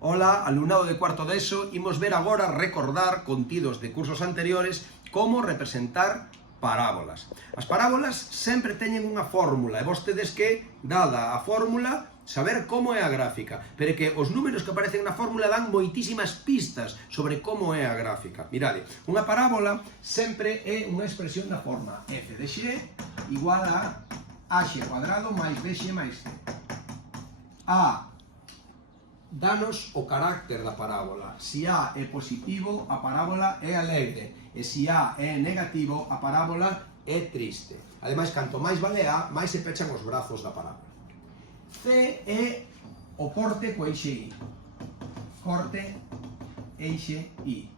Ola, alumnado de cuarto de ESO, imos ver agora recordar contidos de cursos anteriores como representar parábolas. As parábolas sempre teñen unha fórmula e vostedes que, dada a fórmula, saber como é a gráfica, pero que os números que aparecen na fórmula dan moitísimas pistas sobre como é a gráfica. Mirade, unha parábola sempre é unha expresión da forma f de x igual a x cuadrado máis bx máis c. Danos o carácter da parábola. Si A é positivo, a parábola é alegre. E si A é negativo, a parábola é triste. Ademais, canto máis vale A, máis se pechan os brazos da parábola. C é o corte co eixe I. Corte, eixe I.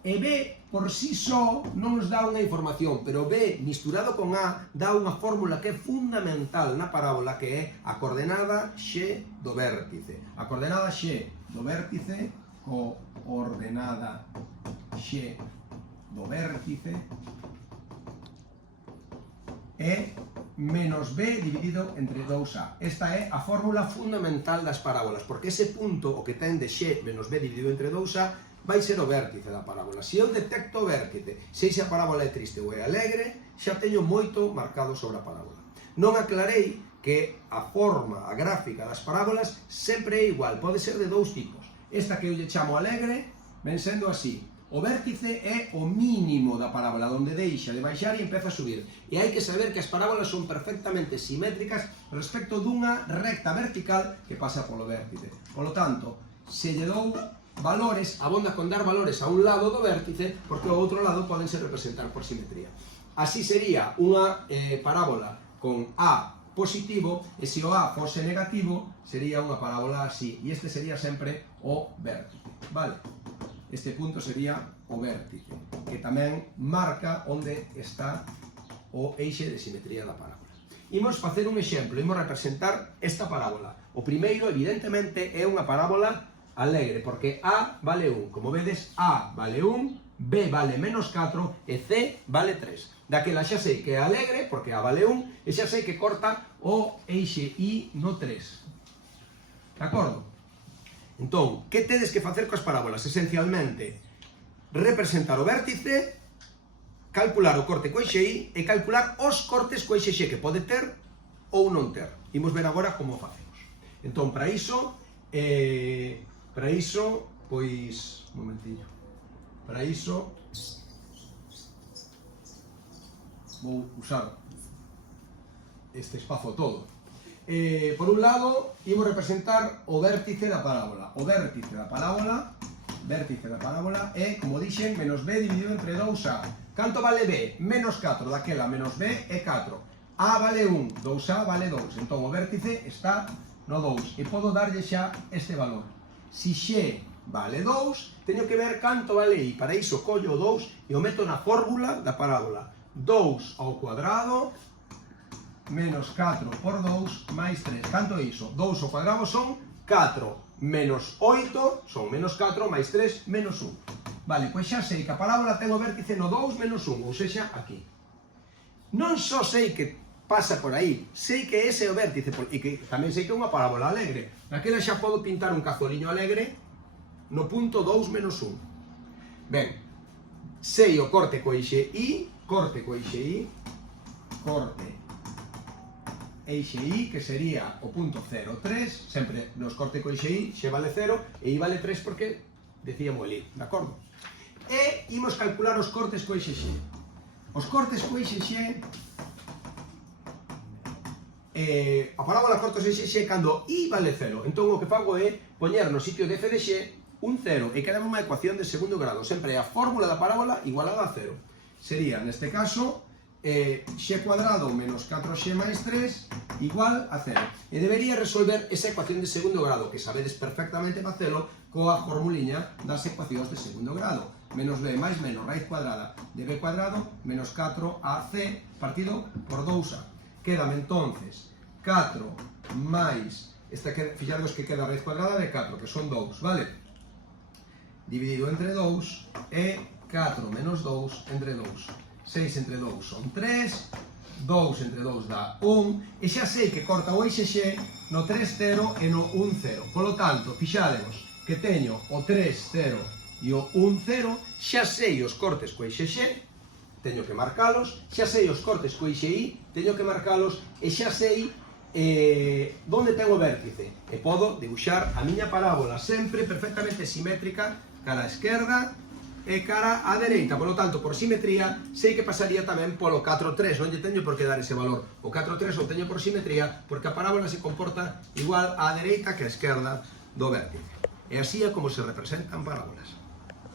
E B, por si só, non nos dá unha información, pero B, misturado con A, dá unha fórmula que é fundamental na parábola, que é a coordenada x do vértice. A coordenada x do vértice, coordenada x do vértice, é menos B dividido entre 2A. Esta é a fórmula fundamental das parábolas, porque ese punto, o que ten de x menos B dividido entre 2A, vai ser o vértice da parábola. Se eu detecto o vértice, se a parábola é triste ou é alegre, xa teño moito marcado sobre a parábola. Non aclarei que a forma, a gráfica das parábolas sempre é igual, pode ser de dous tipos. Esta que eu lle chamo alegre, ven sendo así. O vértice é o mínimo da parábola, onde deixa de baixar e empeza a subir. E hai que saber que as parábolas son perfectamente simétricas respecto dunha recta vertical que pasa polo vértice. Polo tanto, se lle dou valores, abonda con dar valores a un lado do vértice, porque ao outro lado podense representar por simetría. Así sería unha parábola con A positivo, e se o A fose negativo, sería unha parábola así, e este sería sempre o vértice, vale? Este punto sería o vértice, que tamén marca onde está o eixe de simetría da parábola. Imos facer un exemplo, imos representar esta parábola. O primeiro, evidentemente, é unha parábola alegre, porque A vale 1. Como vedes, A vale 1, B vale menos 4 e C vale 3. Daquela xa sei que é alegre, porque A vale 1, e xa sei que corta o eixe I no 3. De acordo? Entón, que tedes que facer coas parábolas? Esencialmente, representar o vértice, calcular o corte co eixe I e calcular os cortes co eixe X, que pode ter ou non ter. Imos ver agora como facemos. Entón, para iso, pois, un momentinho, para iso vou usar este espazo todo. Por un lado, imos representar o vértice da parábola. O vértice da parábola é, como dixen, menos B dividido entre 2A. Canto vale B? Menos 4, daquela menos B é 4. A vale 1, 2A vale 2. Entón, o vértice está no 2. E podo darlle xa este valor. Si x vale 2, teño que ver canto vale I. Para iso collo o 2 e o meto na fórmula da parábola. 2 ao cuadrado menos 4 por 2 máis 3. Canto é iso? 2 ao cuadrado son 4 menos 8 son menos 4 máis 3 menos 1. Vale, pois xa sei que a parábola ten o vértice no 2 menos 1, ou seja, aquí. Non só sei que pasa por aí, sei que ese é o vértice, e que tamén sei que é unha parábola alegre. Naquela xa podo pintar un cazoliño alegre no punto 2 menos 1. Ben, sei o corte co eixe I, corte eixe I, que sería o punto 0, 3, sempre nos corte co eixe I, xe vale 0, e I vale 3 porque decíamos el I, de acordo? E imos calcular os cortes co eixe X. Os cortes co eixe X, a parábola corta os eixe X cando I vale 0. Entón o que fago é poñer no sitio de f de x un 0 e quedame unha ecuación de segundo grado. Sempre a fórmula da parábola igualada a 0. Sería, neste caso, x cuadrado menos 4x máis 3 igual a 0. E debería resolver esa ecuación de segundo grado, que sabedes perfectamente facelo coa formuliña das ecuacións de segundo grado. Menos b máis menos raíz cuadrada de b cuadrado menos 4ac partido por 2a. Quédame entonces 4 máis, fixaros que queda raíz cuadrada de 4, que son 2, vale? Dividido entre 2 é 4 menos 2 entre 2. 6 entre 2 son 3, 2 entre 2 dá 1, e xa sei que corta o eixe X no 3, 0 e no 1, 0. Polo tanto, fixademos que teño o 3, 0 e o 1, 0, xa sei os cortes co eixe X, teño que marcalos, xa sei os cortes co eixe Y, teño que marcalos, e xa sei onde ten o vértice. E podo dibuixar a miña parábola sempre perfectamente simétrica cara á esquerda e cara á dereita. Por lo tanto, por simetría, sei que pasaría tamén polo 4,3, non lle teño por que dar ese valor. O 4,3 o teño por simetría porque a parábola se comporta igual á dereita que á esquerda do vértice. E así é como se representan parábolas.